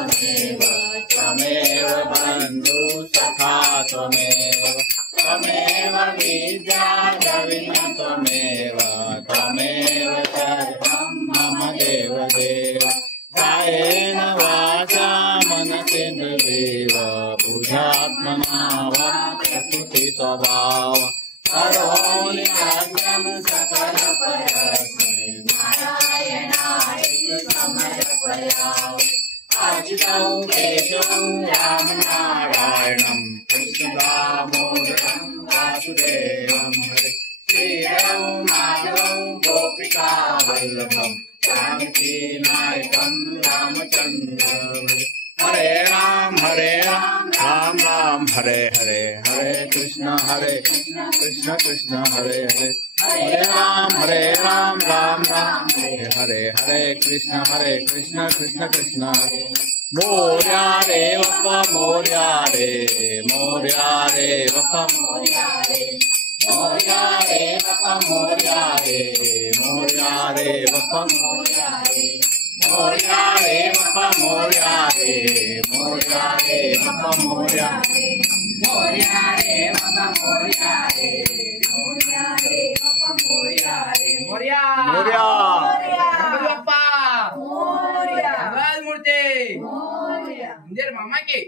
त्वमेव त्वमेव बन्धु सखा त्वमेव त्वमेव विद्या द्रविण त्वमेव त्वमेव सर्वं मम देव देव कायेन वाचा मनसेन्द्रियैर्वा बुद्ध्यात्मना वा प्रकृति स्वभाव करोमि यज्ञं सकलपरस्मै नारायणाय समर्पयामि अच्युतं केशवं रामनारायणं कृष्णदामोदरं वासुदेवं हरे श्रीराम माधवं गोपिकावल्लभं जानकी नायकं रामचन्द्रं हरे राम राम राम हरे हरे हरे कृष्ण कृष्ण कृष्ण हरे हरे हरे राम राम हरे हरे हरे कृष्ण कृष्ण कृष्ण मोर्या रे वप्पा मोर्या रे वप्पा मोर्या रे वप्पा मोर्या रे वप्पा मोर्या रे वप्पा मोर्या रे वप्पा मोर्या मोर्या बाप्पा मूर्ते जय मामा के